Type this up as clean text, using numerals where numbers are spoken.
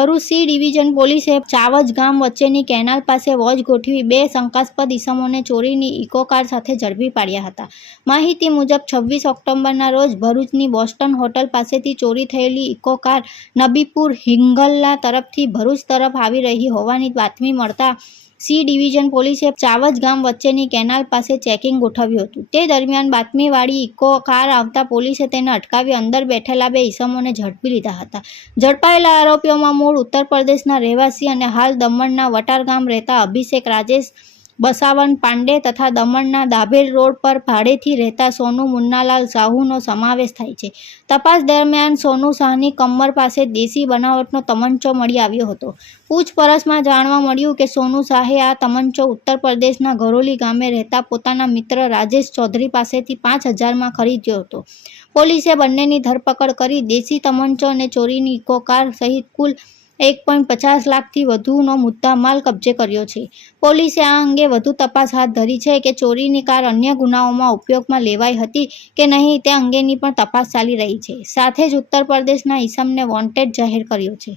Bharuch C division પોલીસે ચાવજ ગામ વચ્ચેની કેનાલ પાસે વોચ ગોઠવી 2 શંકાસ્પદ ઇસમોને ચોરીની ઇકો કાર સાથે ઝડપી પાડ્યા હતા। માહિતી મુજબ 26 ઓક્ટોબરના રોજ ભરૂચની બોસ્ટન હોટલ પાસેથી ચોરી થયેલી ઇકો કાર નબીપુર હિંગલના તરફથી ભરૂચ તરફ આવી રહી હોવાની બાતમી મળતા સી ડિવિઝન પોલીસે ચાવજ ગામ વચ્ચેની કેનાલ પાસે ચેકિંગ ગોઠવ્યું હતું। તે દરમિયાન બાતમીવાળી ઇકો કાર આવતા પોલીસે તેને અટકાવી અંદર બેઠેલા 2 ઇસમોને ઝડપી લીધા હતા। ઝડપાયેલા આરોપીઓમાં મૂળ ઉત્તર પ્રદેશના રહેવાસી અને હાલ દમણના વટાર ગામ રહેતા અભિષેક રાજેશ બસાવન પાંડે તથા દમણના દાભેલ રોડ પર ભાડેથી રહેતા સોનુ મુન્નાલાલ સાહુનો સમાવેશ થાય છે। તપાસ દરમિયાન સોનુ શાહની કમર પાસે દેશી બનાવટનો તમંચો મળી આવ્યો હતો। પૂછપરછમાં જાણવા મળ્યું કે સોનુ શાહે આ તમંચો ઉત્તર પ્રદેશના ઘરોલી ગામે રહેતા પોતાના મિત્ર રાજેશ ચૌધરી પાસેથી 5000માં ખરીદ્યો હતો। પોલીસે બંનેની ધરપકડ કરી દેશી તમંચો અને ચોરીની ઇકો કાર સહિત કુલ 1.50 લાખથી વધુનો મુદ્દામાલ કબજે કર્યો છે। પોલીસે આ અંગે વધુ તપાસ હાથ ધરી છે કે ચોરીની કાર અન્ય ગુનાઓમાં ઉપયોગમાં લેવાઈ હતી કે નહીં તે અંગેની પણ તપાસ ચાલી રહી છે। સાથે જ ઉત્તર પ્રદેશના ઇસમને વોન્ટેડ જાહેર કર્યો છે।